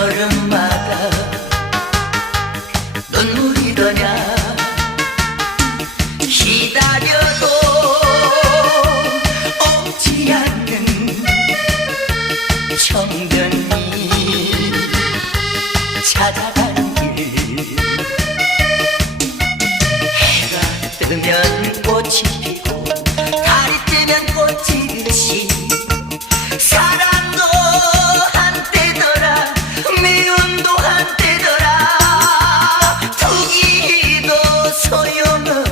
걸음마다 눈물이 더냐? 기다려도 없지 않는 청변이 찾아가는 길. 해가 뜨면 한때더라. 투기도 소용없